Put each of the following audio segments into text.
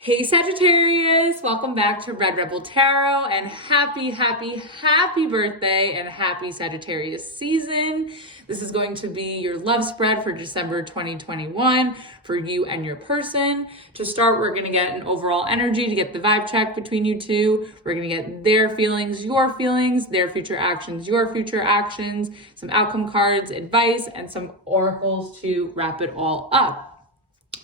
Hey Sagittarius, welcome back to Red Rebel Tarot and happy birthday and happy Sagittarius season. This is going to be your love spread for December 2021 for you and your person. To start, we're going to get an overall energy to get the vibe check between you two. We're going to get their feelings, their future actions, your future actions, some outcome cards, advice, and some oracles to wrap it all up.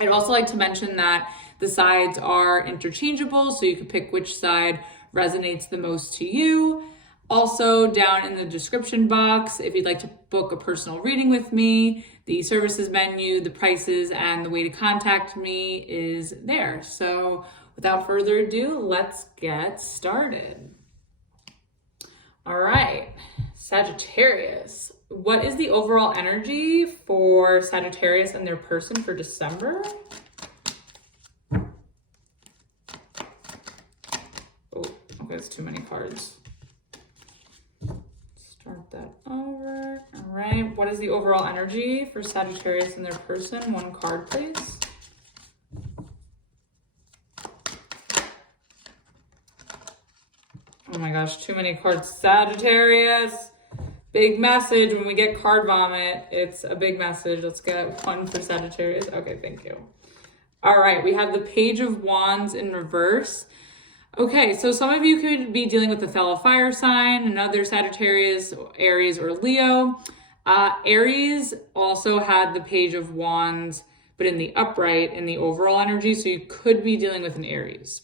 I'd also like to mention that the sides are interchangeable, so you can pick which side resonates the most to you. Also, down in the description box, if you'd like to book a personal reading with me, the services menu, the prices, and the way to contact me is there. So without further ado, let's get started. All right, Sagittarius. What is the overall energy for Sagittarius and their person for December? Oh, okay, that's too many cards. Start that over. All right, what is the overall energy for Sagittarius and their person? One card, please. Oh my gosh, too many cards. Sagittarius. Big message when we get card vomit. It's a big message. Let's get one for Sagittarius. Okay, thank you. All right, we have the Page of Wands in reverse. Okay, so some of you could be dealing with a fellow fire sign, another Sagittarius, Aries, or Leo. Aries also had the Page of Wands, but in the upright, in the overall energy, so you could be dealing with an Aries.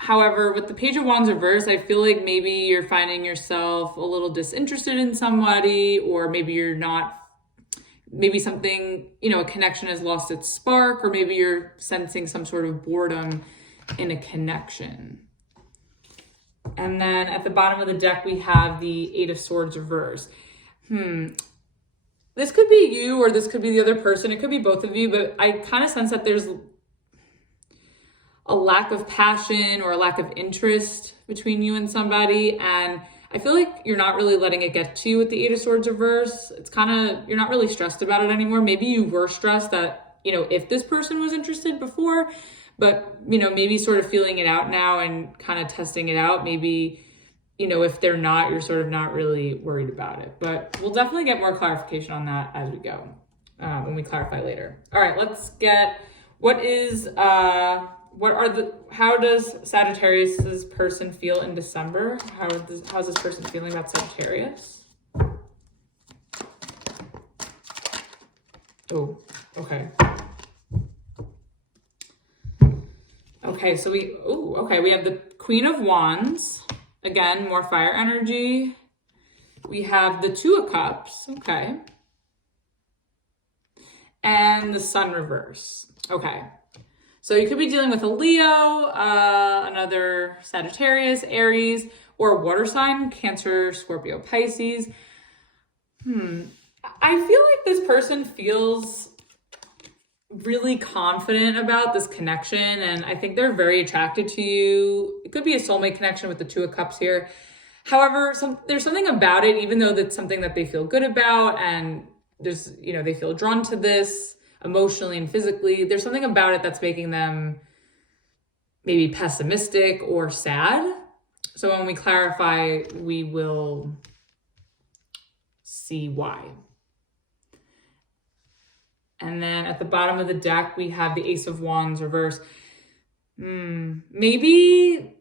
However, with the Page of Wands reverse, I feel like maybe you're finding yourself a little disinterested in somebody, or maybe you're not, maybe something, a connection has lost its spark, or maybe you're sensing some sort of boredom in a connection. And then at the bottom of the deck, we have the Eight of Swords reverse. This could be you, or this could be the other person. It could be both of you, but I kind of sense that there's a lack of passion or a lack of interest between you and somebody. And I feel like you're not really letting it get to you with the Eight of Swords reverse. It's kind of, you're not really stressed about it anymore. Maybe you were stressed that, if this person was interested before, but, maybe sort of feeling it out now and kind of testing it out. Maybe, if they're not, you're sort of not really worried about it. But we'll definitely get more clarification on that as we go, when we clarify later. All right, let's get, how does Sagittarius's person feel in December? How's this person feeling about Sagittarius? Oh, okay. Okay, so we have the Queen of Wands. Again, more fire energy. We have the Two of Cups, okay. And the Sun reverse, okay. So you could be dealing with a Leo, another Sagittarius, Aries, or water sign, Cancer, Scorpio, Pisces. I feel like this person feels really confident about this connection, and I think they're very attracted to you. It could be a soulmate connection with the Two of Cups here. However, there's something about it, even though that's something that they feel good about, and there's, they feel drawn to this emotionally and physically, there's something about it that's making them maybe pessimistic or sad. So when we clarify, we will see why. And then at the bottom of the deck, we have the Ace of Wands reverse. Maybe,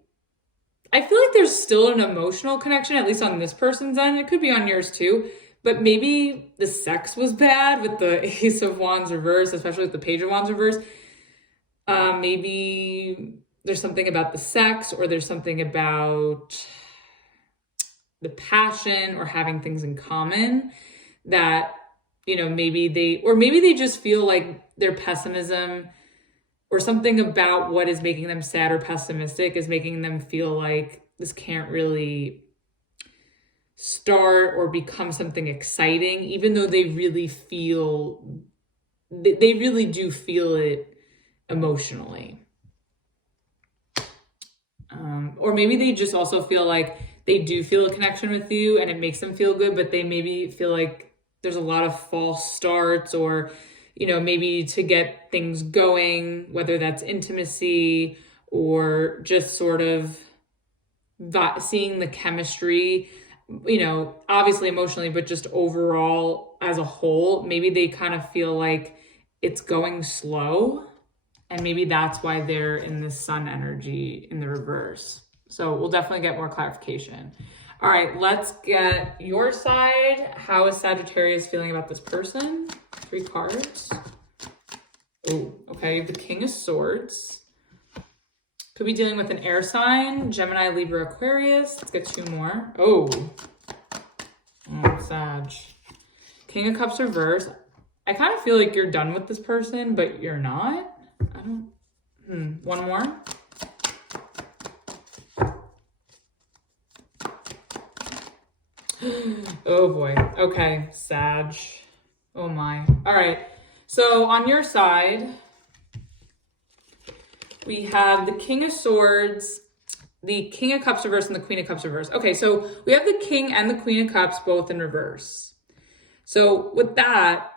I feel like there's still an emotional connection, at least on this person's end. It could be on yours too. But maybe the sex was bad with the Ace of Wands reverse, especially with the Page of Wands reverse. Maybe there's something about the sex, or there's something about the passion or having things in common that, maybe they just feel like their pessimism or something about what is making them sad or pessimistic is making them feel like this can't really start or become something exciting, even though they really do feel it emotionally. Or maybe they just also feel like they do feel a connection with you and it makes them feel good, but they maybe feel like there's a lot of false starts, or maybe to get things going, whether that's intimacy or just sort of seeing the chemistry, obviously emotionally, but just overall as a whole. Maybe they kind of feel like it's going slow, and maybe that's why they're in the sun energy in the reverse. So we'll definitely get more clarification. All right, let's get your side. How is Sagittarius feeling about this person? 3 cards. Oh, okay, you have the King of Swords. Could be dealing with an air sign, Gemini, Libra, Aquarius. Let's get 2 more. Oh, Sag. King of Cups reverse. I kind of feel like you're done with this person, but you're not. I don't. 1 more. Oh boy. Okay, Sag. Oh my. All right. So on your side, we have the King of Swords, the King of Cups reverse, and the Queen of Cups reverse. Okay, so we have the King and the Queen of Cups both in reverse. So with that,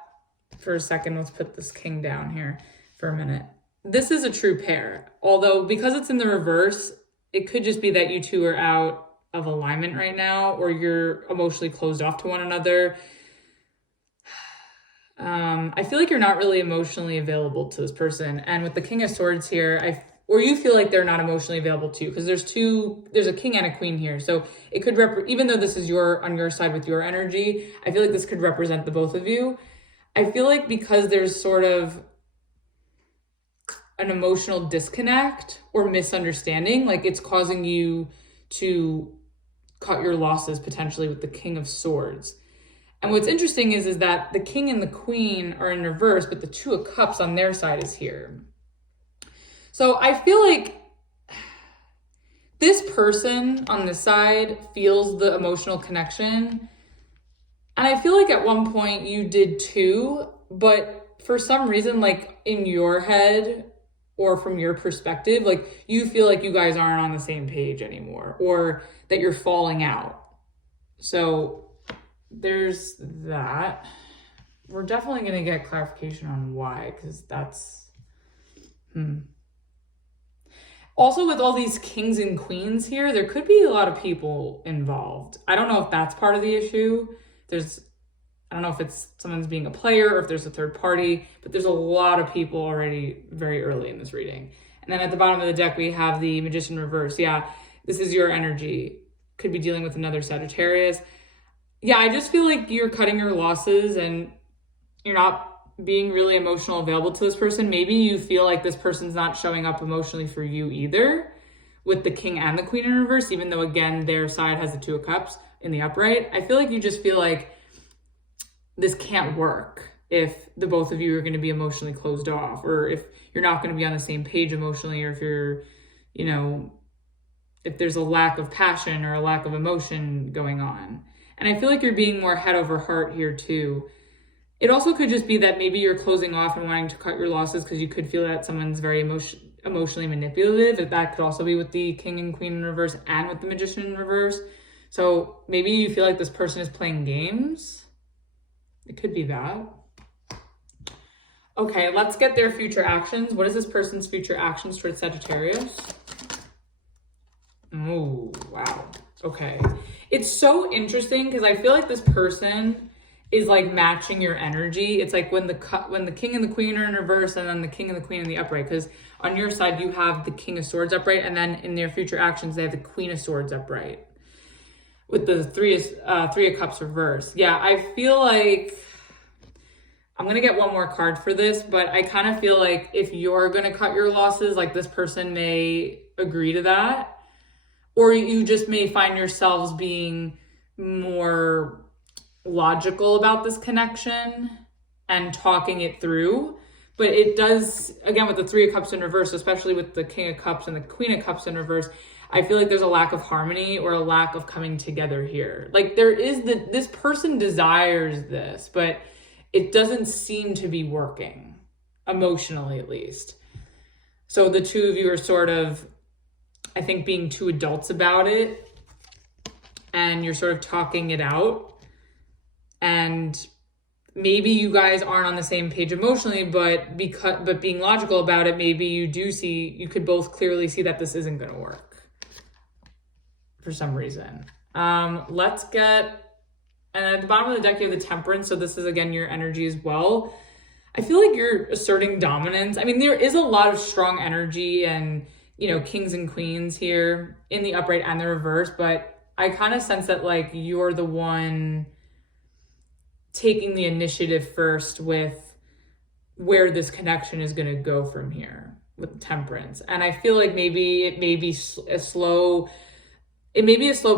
for a second, let's put this King down here for a minute. This is a true pair. Although because it's in the reverse, it could just be that you two are out of alignment right now, or you're emotionally closed off to one another. I feel like you're not really emotionally available to this person. And with the King of Swords here, or you feel like they're not emotionally available to you, because there's a king and a queen here. So it could, even though this is on your side with your energy, I feel like this could represent the both of you. I feel like because there's sort of an emotional disconnect or misunderstanding, like it's causing you to cut your losses potentially with the King of Swords. And what's interesting is that the King and the Queen are in reverse, but the Two of Cups on their side is here. So I feel like this person on this side feels the emotional connection. And I feel like at one point you did too, but for some reason, like in your head or from your perspective, like you feel like you guys aren't on the same page anymore, or that you're falling out. So there's that. We're definitely going to get clarification on why, because that's... Also, with all these kings and queens here, there could be a lot of people involved. I don't know if that's part of the issue. I don't know if it's someone's being a player or if there's a third party, but there's a lot of people already very early in this reading. And then at the bottom of the deck, we have the Magician reverse. Yeah, this is your energy. Could be dealing with another Sagittarius. Yeah, I just feel like you're cutting your losses and you're not being really emotional available to this person. Maybe you feel like this person's not showing up emotionally for you either, with the King and the Queen in reverse, even though, again, their side has the Two of Cups in the upright. I feel like you just feel like this can't work if the both of you are going to be emotionally closed off, or if you're not going to be on the same page emotionally, or if you're, if there's a lack of passion or a lack of emotion going on. And I feel like you're being more head over heart here too. It also could just be that maybe you're closing off and wanting to cut your losses because you could feel that someone's very emotionally manipulative. That could also be with the King and Queen in reverse and with the Magician in reverse. So maybe you feel like this person is playing games. It could be that. Okay, let's get their future actions. What is this person's future actions towards Sagittarius? Oh, wow. Okay. It's so interesting because I feel like this person is like matching your energy. It's like when the King and the Queen are in reverse, and then the King and the Queen in the upright. Because on your side, you have the King of Swords upright, and then in their future actions, they have the Queen of Swords upright with the Three of Cups reverse. Yeah, I feel like I'm going to get one more card for this, but I kind of feel like if you're going to cut your losses, like this person may agree to that, or you just may find yourselves being more logical about this connection and talking it through. But it does, again, with the Three of Cups in reverse, especially with the King of Cups and the Queen of Cups in reverse, I feel like there's a lack of harmony or a lack of coming together here. Like there is this person desires this, but it doesn't seem to be working, emotionally at least. So the two of you are sort of, I think, being two adults about it, and you're sort of talking it out. And maybe you guys aren't on the same page emotionally, but being logical about it, maybe you could both clearly see that this isn't going to work for some reason. Let's get, and at the bottom of the deck, you have the Temperance. So this is, again, your energy as well. I feel like you're asserting dominance. I mean, there is a lot of strong energy and, kings and queens here in the upright and the reverse, but I kind of sense that like you're the one taking the initiative first with where this connection is going to go from here with Temperance. And I feel like maybe it may be a slow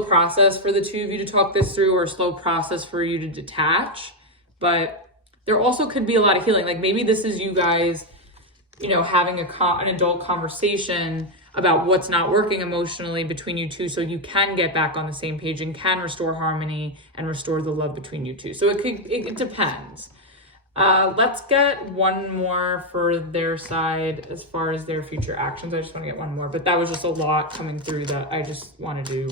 process for the two of you to talk this through, or a slow process for you to detach. But there also could be a lot of healing. Like maybe this is you guys, having an adult conversation about what's not working emotionally between you two, so you can get back on the same page and can restore harmony and restore the love between you two. So it depends. Let's get one more for their side as far as their future actions. I just want to get one more, but that was just a lot coming through that I just wanted to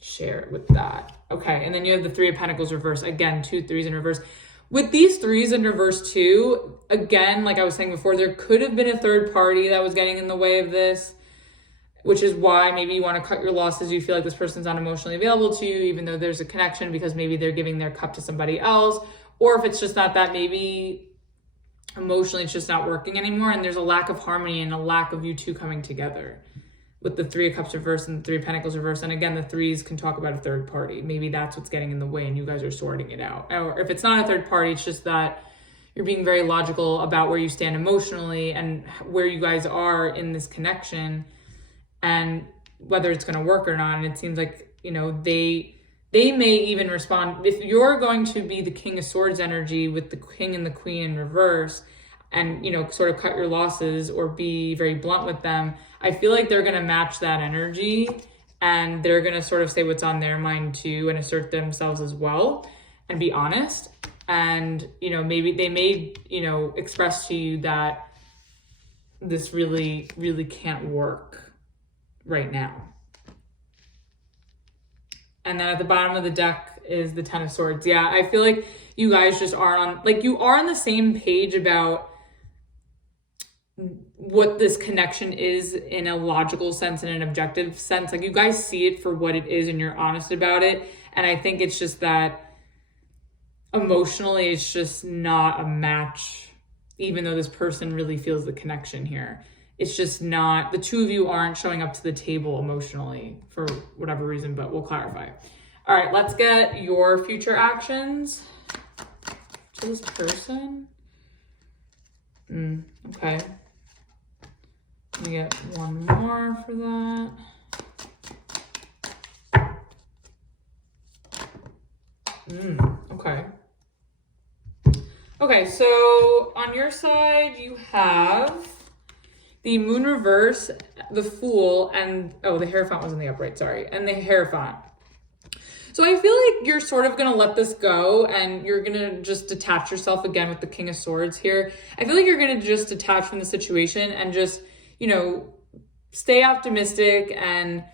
share it with that. Okay, and then you have the Three of Pentacles reverse. Again, 2 3s in reverse. With these 3s in reverse too, again, like I was saying before, there could have been a third party that was getting in the way of this, which is why maybe you want to cut your losses. You feel like this person's not emotionally available to you, even though there's a connection, because maybe they're giving their cup to somebody else. Or if it's just not that, maybe emotionally it's just not working anymore, and there's a lack of harmony and a lack of you two coming together with the 3 of Cups reverse and the 3 of Pentacles reverse. And again, the 3s can talk about a third party. Maybe that's what's getting in the way and you guys are sorting it out. Or if it's not a third party, it's just that you're being very logical about where you stand emotionally and where you guys are in this connection and whether it's going to work or not. And it seems like, they may even respond. If you're going to be the King of Swords energy with the King and the Queen in reverse and, sort of cut your losses or be very blunt with them, I feel like they're going to match that energy and they're going to sort of say what's on their mind too and assert themselves as well and be honest. And, maybe they may, express to you that this really, really can't work right now. And then at the bottom of the deck is the Ten of Swords. Yeah, I feel like you guys just are on the same page about what this connection is in a logical sense and an objective sense. Like you guys see it for what it is and you're honest about it. And I think it's just that emotionally it's just not a match, even though this person really feels the connection here. It's just not, the two of you aren't showing up to the table emotionally for whatever reason, but we'll clarify. All right, let's get your future actions to this person. Okay. Let me get one more for that. Okay. Okay, so on your side, you have the Moon reverse, the Fool, and, the Hierophant was in the upright, sorry, and the Hierophant. So I feel like you're sort of going to let this go and you're going to just detach yourself again with the King of Swords here. I feel like you're going to just detach from the situation and just, stay optimistic and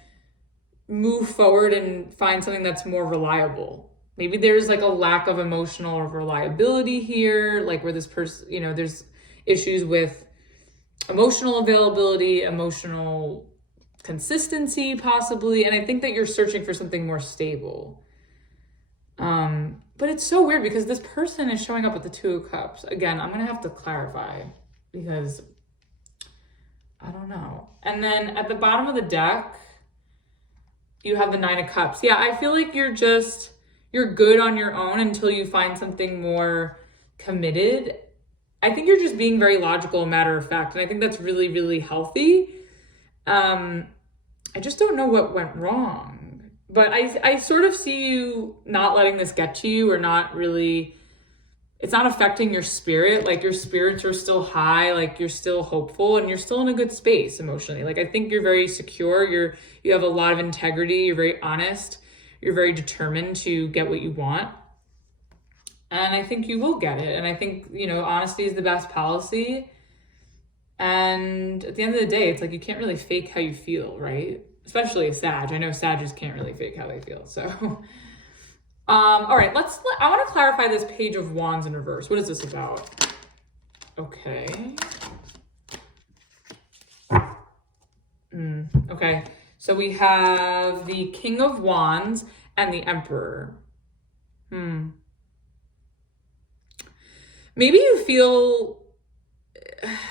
move forward and find something that's more reliable. Maybe there's like a lack of emotional reliability here, like where this person, there's issues with emotional availability, emotional consistency possibly. And I think that you're searching for something more stable. But it's so weird because this person is showing up with the Two of Cups. Again, I'm going to have to clarify because I don't know. And then at the bottom of the deck, you have the Nine of Cups. Yeah, I feel like you're good on your own until you find something more committed. I think you're just being very logical and matter of fact. And I think that's really, really healthy. I just don't know what went wrong. But I sort of see you not letting this get to you, or not really, it's not affecting your spirit. Like your spirits are still high, like you're still hopeful and you're still in a good space emotionally. Like I think you're very secure. You have a lot of integrity. You're very honest. You're very determined to get what you want. And I think you will get it. And I think, honesty is the best policy. And at the end of the day, it's like you can't really fake how you feel, right? Especially a Sag. I know Sages can't really fake how they feel. So, All right, I want to clarify this Page of Wands in reverse. What is this about? Okay. Okay, so we have the King of Wands and the Emperor. Maybe you feel,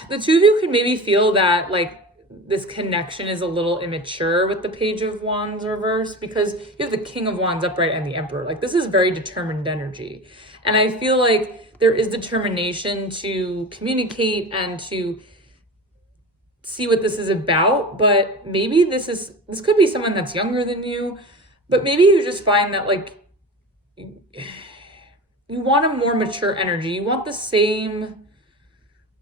the two of you could maybe feel that like this connection is a little immature with the Page of Wands reverse, because you have the King of Wands upright and the Emperor. Like, this is very determined energy. And I feel like there is determination to communicate and to see what this is about, but maybe this could be someone that's younger than you, but maybe you just find that like you want a more mature energy. You want the same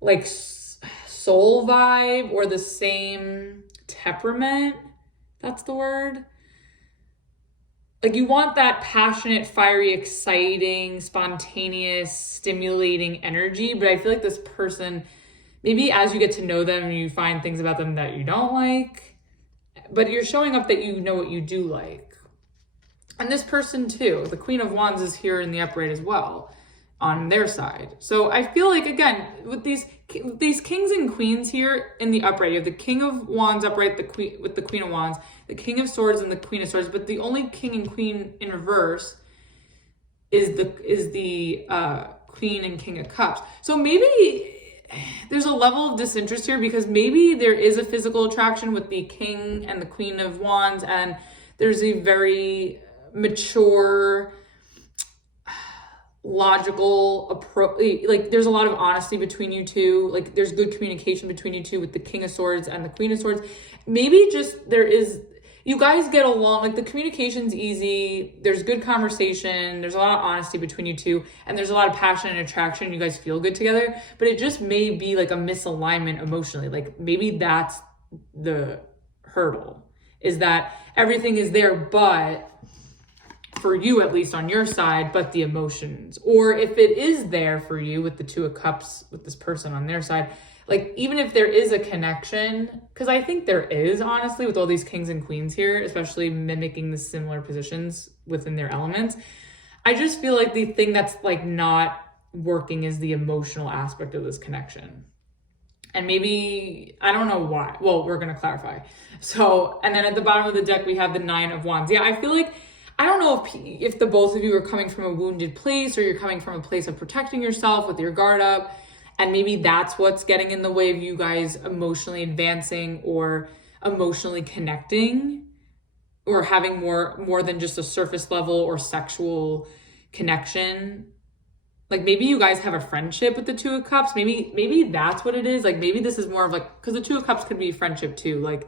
like soul vibe or the same temperament. That's the word. Like, you want that passionate, fiery, exciting, spontaneous, stimulating energy. But I feel like this person, maybe as you get to know them, you find things about them that you don't like, but you're showing up that you know what you do like. And this person too, the Queen of Wands is here in the upright as well on their side. So I feel like, again, with these kings and queens here in the upright, you have the King of Wands upright, with the Queen of Wands, the King of Swords and the Queen of Swords, but the only king and queen in reverse is the Queen and King of Cups. So maybe there's a level of disinterest here, because maybe there is a physical attraction with the King and the Queen of Wands, and there's a very mature, logical approach. Like, there's a lot of honesty between you two. Like, there's good communication between you two with the King of Swords and the Queen of Swords. Maybe just you guys get along, like the communication's easy, there's good conversation, there's a lot of honesty between you two, and there's a lot of passion and attraction, you guys feel good together, but it just may be like a misalignment emotionally. Like, maybe that's the hurdle, is that everything is there, but for you, at least on your side, but the emotions. Or if it is there for you with the Two of Cups, with this person on their side, like, even if there is a connection, because I think there is, honestly, with all these kings and queens here, especially mimicking the similar positions within their elements, I just feel like the thing that's like not working is the emotional aspect of this connection. And maybe, I don't know why. Well, we're going to clarify. So, and then at the bottom of the deck, we have the Nine of Wands. Yeah, I feel like, I don't know if the both of you are coming from a wounded place, or you're coming from a place of protecting yourself with your guard up, and maybe that's what's getting in the way of you guys emotionally advancing or emotionally connecting, or having more than just a surface level or sexual connection. Like, maybe you guys have a friendship with the Two of Cups. Maybe that's what it is. Like, maybe this is more of like, because the Two of Cups could be friendship too. Like,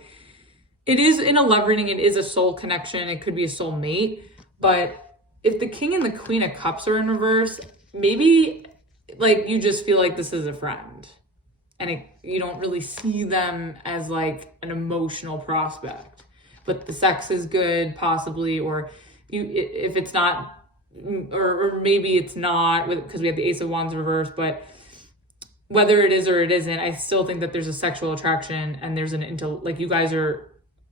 it is in a love reading, it is a soul connection. It could be a soul mate. But if the King and the Queen of Cups are in reverse, maybe like you just feel like this is a friend, and you don't really see them as like an emotional prospect, but the sex is good possibly, or if it's not, or maybe it's not, because we have the Ace of Wands reverse, but whether it is or it isn't, I still think that there's a sexual attraction, and there's like, you guys are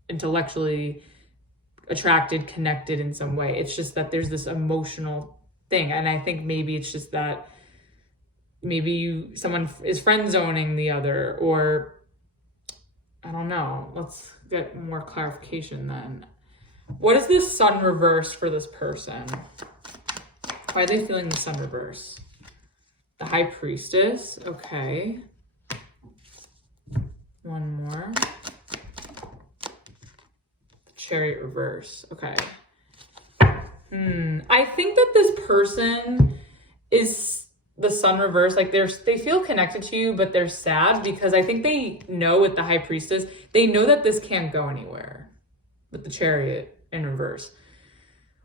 intellectually attracted, connected in some way. It's just that there's this emotional thing, and I think maybe it's just that maybe someone is friend zoning the other, or I don't know. Let's get more clarification then. What is this Sun reverse for this person? Why are they feeling the Sun reverse? The High Priestess. Okay. One more. The Chariot reverse. Okay. I think that this person is the Sun reverse. Like, they feel connected to you, but they're sad, because I think they know with the High Priestess, they know that this can't go anywhere with the Chariot in reverse.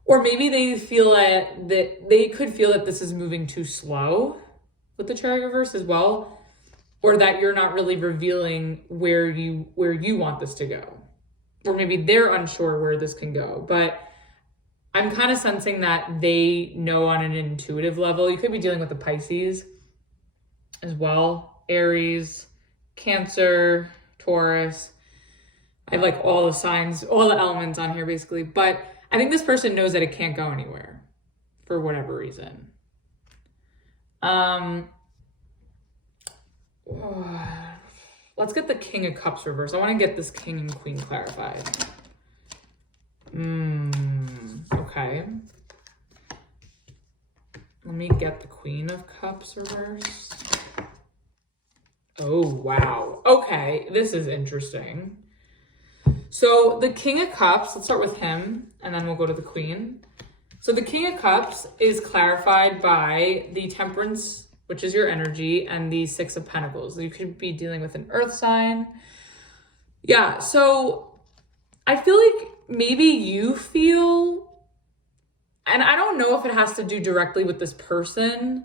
Or maybe they feel that they could feel that this is moving too slow with the Chariot reverse as well, or that you're not really revealing where you want this to go, or maybe they're unsure where this can go. But I'm kind of sensing that they know on an intuitive level. You could be dealing with the Pisces as well, Aries, Cancer, Taurus. I have like all the signs, all the elements on here basically. But I think this person knows that it can't go anywhere. for whatever reason. Let's get the King of Cups reversed. I want to get this King and Queen clarified. Okay. Let me get the Queen of Cups reversed. Oh, wow. Okay, this is interesting. So the King of Cups, let's start with him, and then we'll go to the Queen. So the King of Cups is clarified by the Temperance, which is your energy, and the Six of Pentacles. You could be dealing with an earth sign. Yeah, so I feel like maybe you feel, and I don't know if it has to do directly with this person.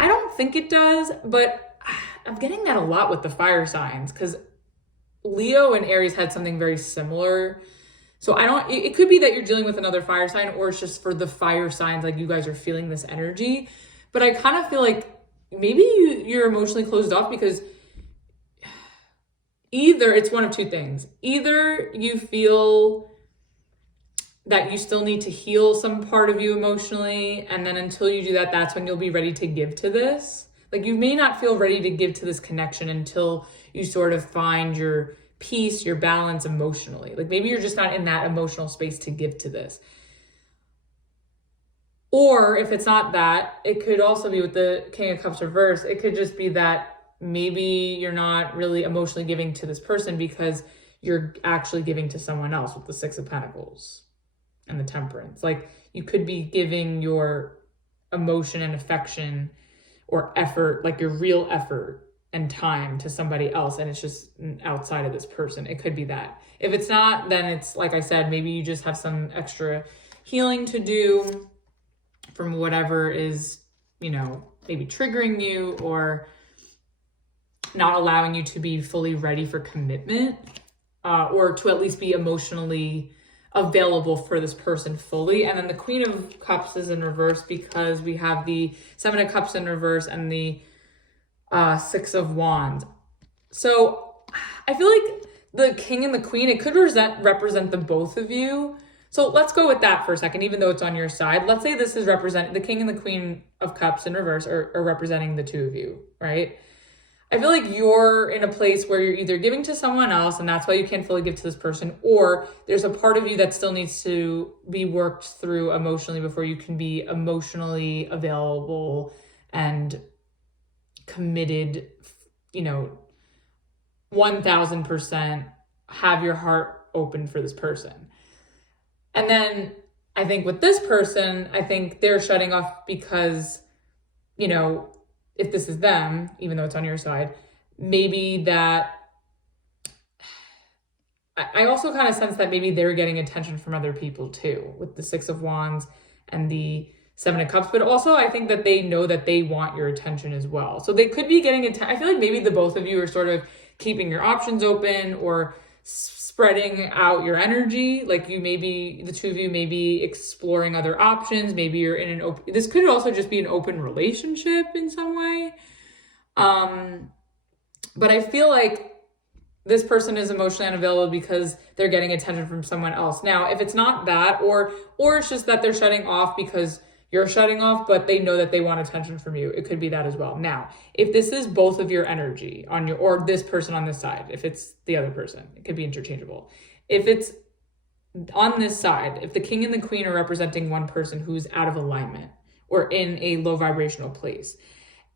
I don't think it does, but I'm getting that a lot with the fire signs, because Leo and Aries had something very similar. So it could be that you're dealing with another fire sign, or it's just for the fire signs, like you guys are feeling this energy. But I kind of feel like maybe you're emotionally closed off, because either it's one of two things. Either you feel that you still need to heal some part of you emotionally, and then until you do that, that's when you'll be ready to give to this. Like, you may not feel ready to give to this connection until you sort of find your peace, your balance emotionally. Like, maybe you're just not in that emotional space to give to this. Or if it's not that, it could also be with the King of Cups reverse. It could just be that maybe you're not really emotionally giving to this person because you're actually giving to someone else with the Six of Pentacles and the Temperance. Like, you could be giving your emotion and affection or effort, like your real effort and time, to somebody else, and it's just outside of this person. It could be that. If it's not, then it's, like I said, maybe you just have some extra healing to do from whatever is, maybe triggering you or not allowing you to be fully ready for commitment, or to at least be emotionally available for this person fully. And then the Queen of Cups is in reverse because we have the Seven of Cups in reverse and the Six of Wands. So I feel like the King and the Queen, it could represent the both of you. So let's go with that for a second, even though it's on your side. Let's say this is the King and the Queen of Cups in reverse are representing the two of you, right? I feel like you're in a place where you're either giving to someone else, and that's why you can't fully give to this person, or there's a part of you that still needs to be worked through emotionally before you can be emotionally available and committed, 1000%, have your heart open for this person. And then I think with this person, I think they're shutting off because, if this is them, even though it's on your side, maybe that, I also kind of sense that maybe they're getting attention from other people too, with the Six of Wands and the Seven of Cups. But also I think that they know that they want your attention as well. So they could be getting attention. I feel like maybe the both of you are sort of keeping your options open or spreading out your energy. Like, the two of you may be exploring other options. Maybe you're in this could also just be an open relationship in some way. But I feel like this person is emotionally unavailable because they're getting attention from someone else. Now, if it's not that, or it's just that they're shutting off because you're shutting off, but they know that they want attention from you, it could be that as well. Now, if this is both of your energy or this person on this side, if it's the other person, it could be interchangeable. If it's on this side, if the King and the Queen are representing one person who's out of alignment or in a low vibrational place,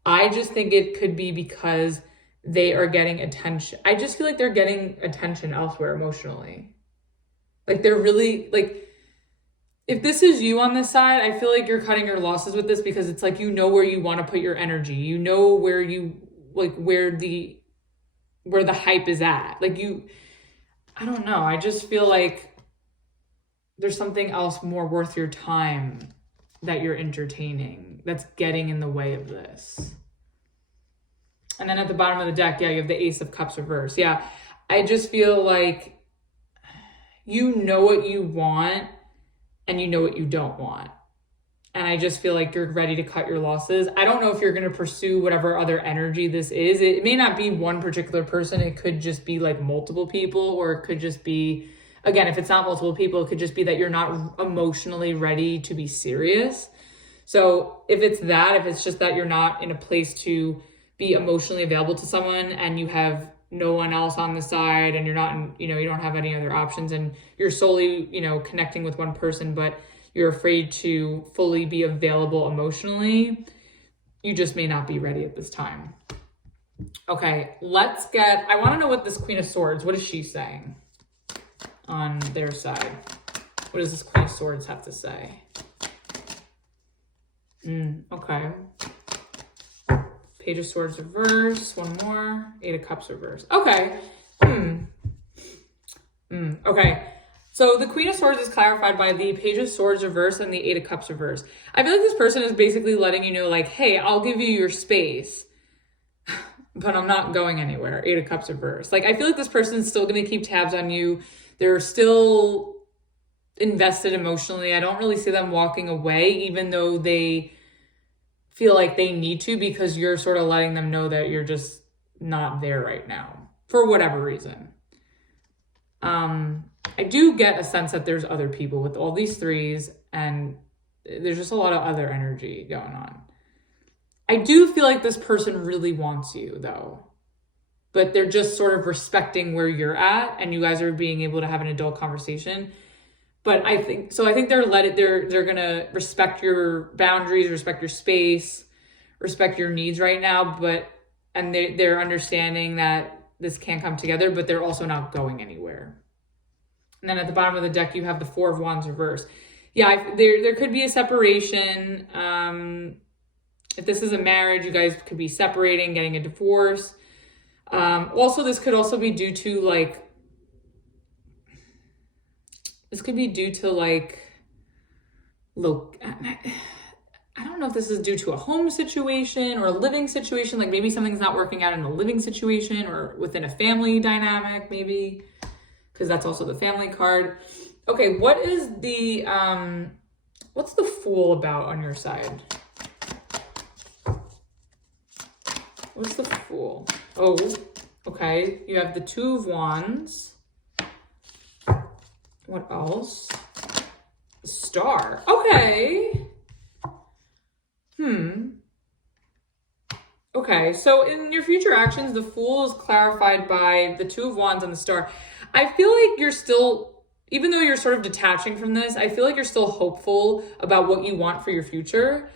I just think it could be because they are getting attention. I just feel like they're getting attention elsewhere emotionally. Like, they're really, like, if this is you on this side, I feel like you're cutting your losses with this, because it's like, where you want to put your energy, where the hype is at. Like, I don't know. I just feel like there's something else more worth your time that you're entertaining that's getting in the way of this. And then at the bottom of the deck, you have the Ace of Cups reverse. Yeah, I just feel like you know what you want and you know what you don't want. And I just feel like you're ready to cut your losses. I don't know if you're going to pursue whatever other energy this is. It may not be one particular person. It could just be like multiple people, or it could just be, again, if it's not multiple people, it could just be that you're not emotionally ready to be serious. So if it's that, if it's just that you're not in a place to be emotionally available to someone and you have no one else on the side and you're not in, you don't have any other options and you're solely, connecting with one person, but you're afraid to fully be available emotionally, you just may not be ready at this time. Okay, I want to know what this Queen of Swords, what is she saying on their side? What does this Queen of Swords have to say? Okay. Page of Swords reverse, one more. Eight of Cups reverse. Okay. Okay. So the Queen of Swords is clarified by the Page of Swords reverse and the Eight of Cups reverse. I feel like this person is basically letting you know, like, hey, I'll give you your space, but I'm not going anywhere. Eight of Cups reverse. Like, I feel like this person's still going to keep tabs on you. They're still invested emotionally. I don't really see them walking away, even though they feel like they need to, because you're sort of letting them know that you're just not there right now for whatever reason. I do get a sense that there's other people with all these threes, and there's just a lot of other energy going on. I do feel like this person really wants you though, but they're just sort of respecting where you're at and you guys are being able to have an adult conversation. But I think they're going to respect your boundaries, respect your space, respect your needs right now, and they're understanding that this can't come together, but they're also not going anywhere. And then at the bottom of the deck, you have the Four of Wands reverse. Yeah, there could be a separation. If this is a marriage, you guys could be separating, getting a divorce. Also, this could also be due to like, look, I don't know if this is due to a home situation or a living situation. Like maybe something's not working out in a living situation or within a family dynamic, maybe, because that's also the Family card. Okay, what is what's the Fool about on your side? What's the Fool? Oh, okay. You have the Two of Wands. What else? The Star. Okay. Okay, so in your future actions, the Fool is clarified by the Two of Wands and the Star. I feel like you're still, even though you're sort of detaching from this, I feel like you're still hopeful about what you want for your future.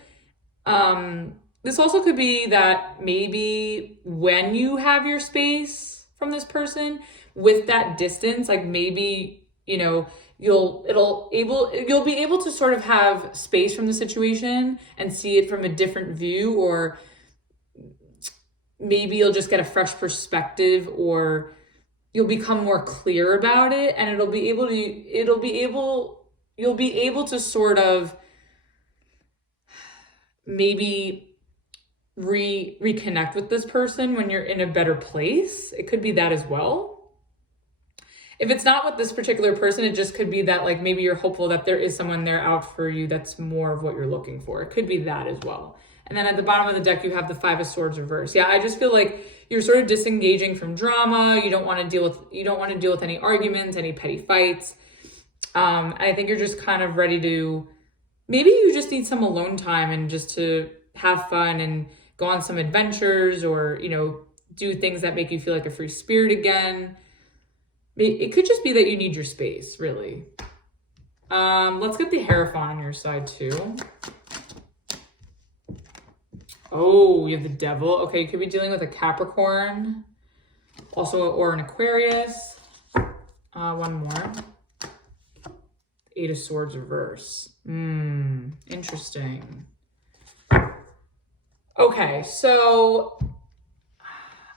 This also could be that maybe when you have your space from this person, with that distance, like maybe, you'll be able to sort of have space from the situation and see it from a different view, or maybe you'll just get a fresh perspective, or you'll become more clear about it, and you'll be able to sort of maybe reconnect with this person when you're in a better place. It could be that as well. If it's not with this particular person, it just could be that like maybe you're hopeful that there is someone there out for you that's more of what you're looking for. It could be that as well. And then at the bottom of the deck, you have the Five of Swords reverse. Yeah, I just feel like you're sort of disengaging from drama. You don't want to deal with any arguments, any petty fights. And I think you're just kind of ready to, maybe you just need some alone time and just to have fun and go on some adventures, or, do things that make you feel like a free spirit again. It could just be that you need your space, really. Let's get the Hierophant on your side too. Oh, you have the Devil. Okay, you could be dealing with a Capricorn, or an Aquarius. One more. Eight of Swords reverse. Interesting. Okay, so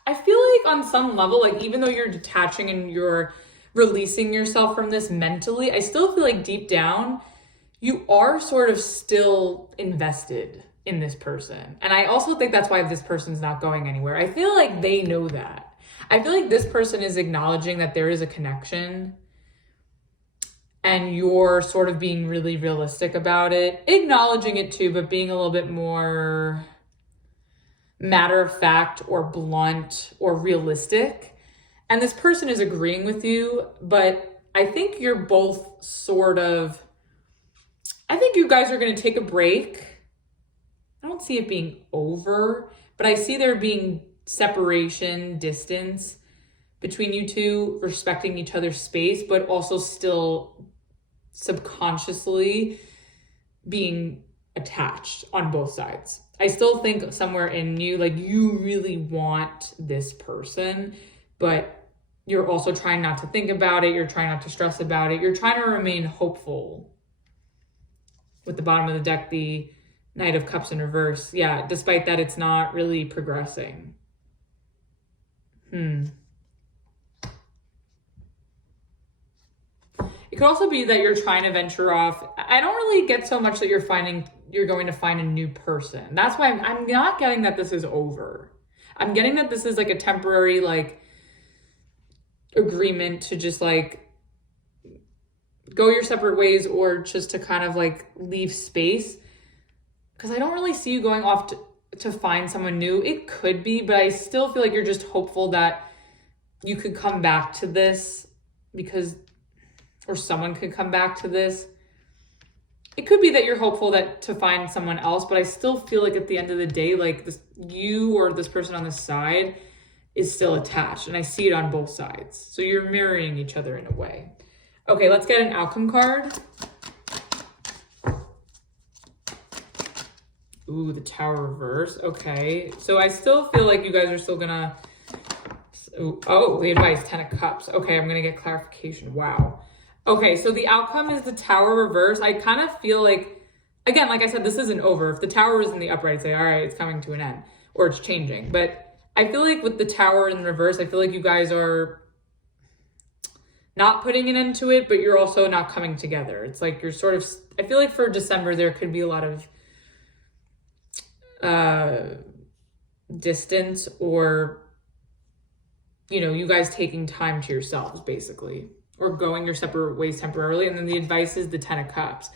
I feel like on some level, like even though you're detaching and you're releasing yourself from this mentally, I still feel like deep down, you are sort of still invested in this person. And I also think that's why this person's not going anywhere. I feel like they know that. I feel like this person is acknowledging that there is a connection, and you're sort of being really realistic about it, acknowledging it too, but being a little bit more matter of fact or blunt or realistic. And this person is agreeing with you, but I think you're both I think you guys are going to take a break I don't see it being over, but I see there being separation, distance between you two, respecting each other's space, but also still subconsciously being attached on both sides. I still think somewhere in you, like, you really want this person, but you're also trying not to think about it. You're trying not to stress about it. You're trying to remain hopeful. With the bottom of the deck, the Knight of Cups in reverse. Yeah, despite that, it's not really progressing. It could also be that you're trying to venture off. I don't really get so much that you're going to find a new person. That's why I'm not getting that this is over. I'm getting that this is like a temporary, like, agreement to just like go your separate ways, or just to kind of like leave space. Because I don't really see you going off to find someone new. It could be, but I still feel like you're just hopeful that you could come back to this or someone could come back to this. It could be that you're hopeful that to find someone else, but I still feel like at the end of the day, like this, you or this person on the side is still attached, and I see it on both sides. So you're mirroring each other in a way. Okay, let's get an outcome card. Ooh, the Tower reverse. Okay, so I still feel like you guys are still gonna... Oh, the advice, 10 of Cups. Okay, I'm gonna get clarification. Wow. Okay, so the outcome is the Tower reverse. I kind of feel like, again, like I said, this isn't over. If the Tower was in the upright, I'd say, all right, it's coming to an end, or it's changing. But I feel like with the Tower in reverse, I feel like you guys are not putting an end to it, but you're also not coming together. It's like you're sort of, I feel like for December, there could be a lot of distance, or, you know, you guys taking time to yourselves, basically, or going your separate ways temporarily. And then the advice is the 10 of Cups.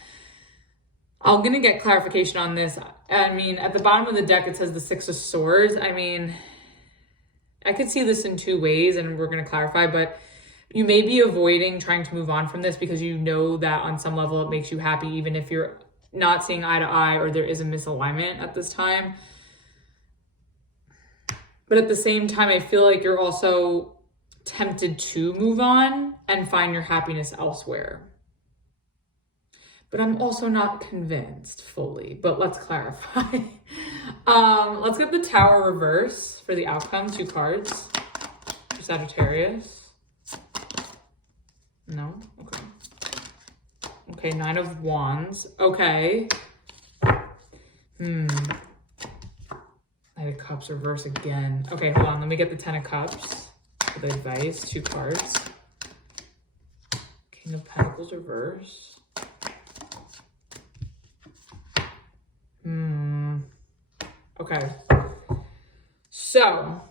I'm going to get clarification on this. I mean, at the bottom of the deck, it says the 6 of Swords. I mean, I could see this in two ways, and we're going to clarify, but you may be avoiding trying to move on from this because you know that on some level it makes you happy, even if you're not seeing eye to eye or there is a misalignment at this time. But at the same time, I feel like you're also tempted to move on and find your happiness elsewhere. But I'm also not convinced fully, but let's clarify. Let's get the Tower reverse for the outcome, 2 cards for Sagittarius. No? Okay. Okay, 9 of Wands. Okay. Knight of Cups reverse again. Okay, hold on. Let me get the 10 of Cups for the advice. 2 cards. King of Pentacles reverse. Okay. So,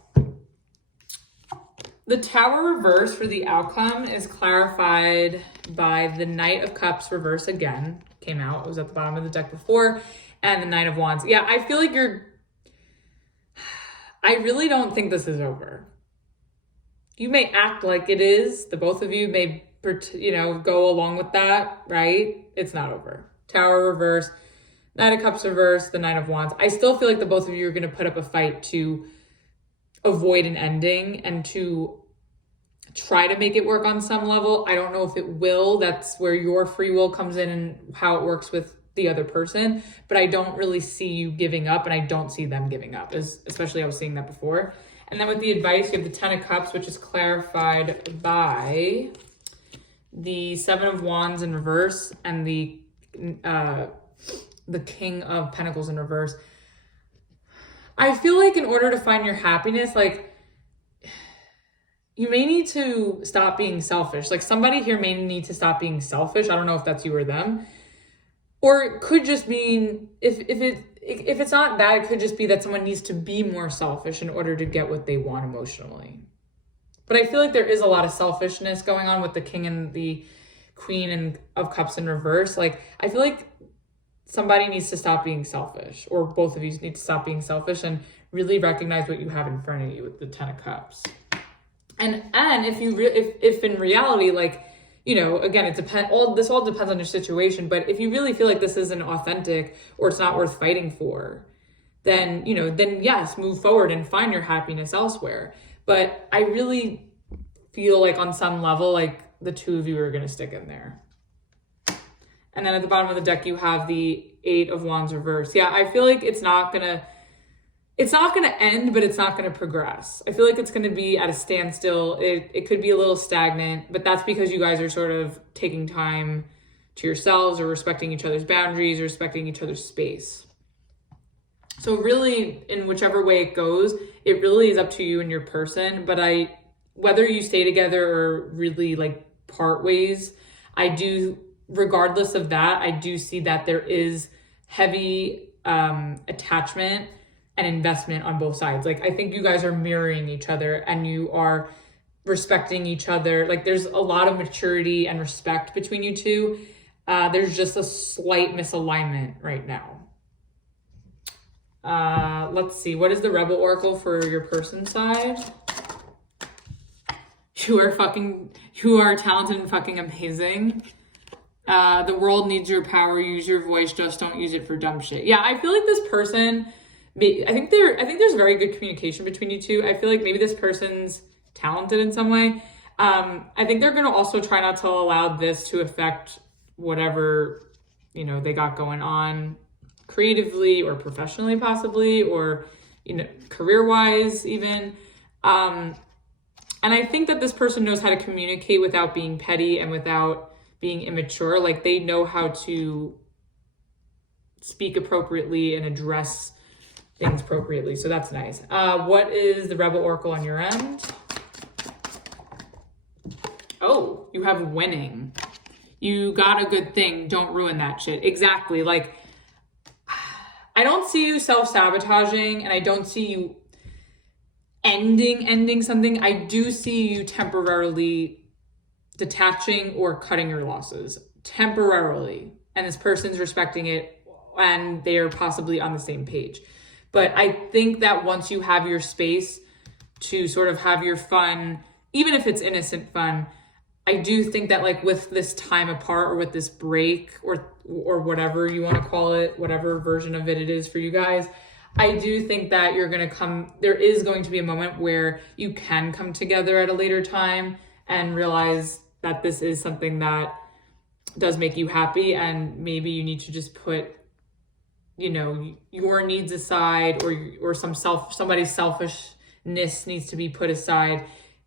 the Tower reverse for the outcome is clarified by the Knight of Cups reverse again. Came out. It was at the bottom of the deck before. And the Nine of Wands. Yeah, I feel like I really don't think this is over. You may act like it is. The both of you may, go along with that, right? It's not over. Tower reverse, Knight of Cups reverse, the Nine of Wands. I still feel like the both of you are going to put up a fight to avoid an ending and to try to make it work on some level. I don't know if it will. That's where your free will comes in and how it works with the other person. But I don't really see you giving up, and I don't see them giving up, especially I was seeing that before. And then with the advice, you have the 10 of Cups, which is clarified by the 7 of Wands in reverse and the King of Pentacles in reverse. I feel like in order to find your happiness, like, you may need to stop being selfish. Like, somebody here may need to stop being selfish. I don't know if that's you or them. Or it could just mean, if it's not that, it could just be that someone needs to be more selfish in order to get what they want emotionally. But I feel like there is a lot of selfishness going on with the King and the Queen of Cups in reverse. Like, I feel like somebody needs to stop being selfish, or both of you need to stop being selfish and really recognize what you have in front of you with the 10 of Cups. And if in reality, like, again, it depends. This all depends on your situation. But if you really feel like this isn't authentic or it's not worth fighting for, then, then yes, move forward and find your happiness elsewhere. But I really feel like on some level, like the two of you are going to stick in there. And then at the bottom of the deck, you have the 8 of Wands reversed. Yeah, I feel like it's not going to end, but it's not going to progress. I feel like it's going to be at a standstill. It could be a little stagnant, but that's because you guys are sort of taking time to yourselves or respecting each other's boundaries or respecting each other's space. So really, in whichever way it goes, it really is up to you and your person. But whether you stay together or really like part ways, regardless of that, I do see that there is heavy attachment and investment on both sides. Like, I think you guys are mirroring each other and you are respecting each other. Like, there's a lot of maturity and respect between you two. There's just a slight misalignment right now. Let's see. What is the Rebel Oracle for your person side? You are talented and fucking amazing. The world needs your power. Use your voice. Just don't use it for dumb shit. Yeah, I feel like this person, I think there's very good communication between you two. I feel like maybe this person's talented in some way. I think they're going to also try not to allow this to affect whatever, they got going on creatively or professionally possibly, or, career-wise even. And I think that this person knows how to communicate without being petty and without being immature. Like, they know how to speak appropriately and address things appropriately. So that's nice. What is the Rebel Oracle on your end? Oh, you have winning. You got a good thing. Don't ruin that shit. Exactly. Like, I don't see you self-sabotaging, and I don't see you ending something. I do see you temporarily detaching or cutting your losses temporarily, and this person's respecting it and they are possibly on the same page. But I think that once you have your space to sort of have your fun, even if it's innocent fun, I do think that, like, with this time apart or with this break or whatever you want to call it, whatever version of it is for you guys, I do think that there is going to be a moment where you can come together at a later time and realize that this is something that does make you happy, and maybe you need to just put, your needs aside, or somebody's selfishness needs to be put aside,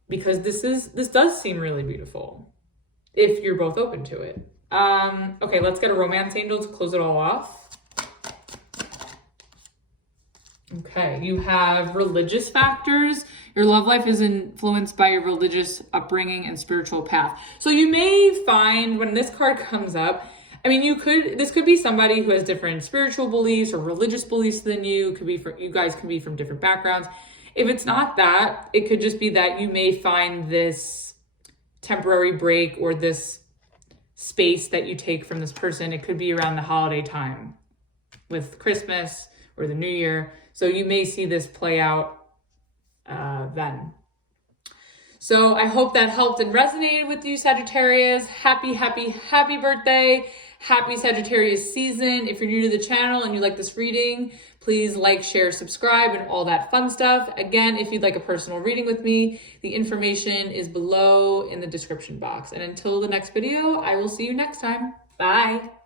because this does seem really beautiful if you're both open to it. Okay, let's get a romance angel to close it all off. Okay, you have religious factors. Your love life is influenced by your religious upbringing and spiritual path. So you may find when this card comes up, this could be somebody who has different spiritual beliefs or religious beliefs than you. You guys can be from different backgrounds. If it's not that, it could just be that you may find this temporary break or this space that you take from this person. It could be around the holiday time with Christmas or the New Year. So you may see this play out then. So I hope that helped and resonated with you, Sagittarius. Happy birthday. Happy Sagittarius season. If you're new to the channel and you like this reading, please like, share, subscribe, and all that fun stuff. Again, if you'd like a personal reading with me, the information is below in the description box. And until the next video, I will see you next time. Bye.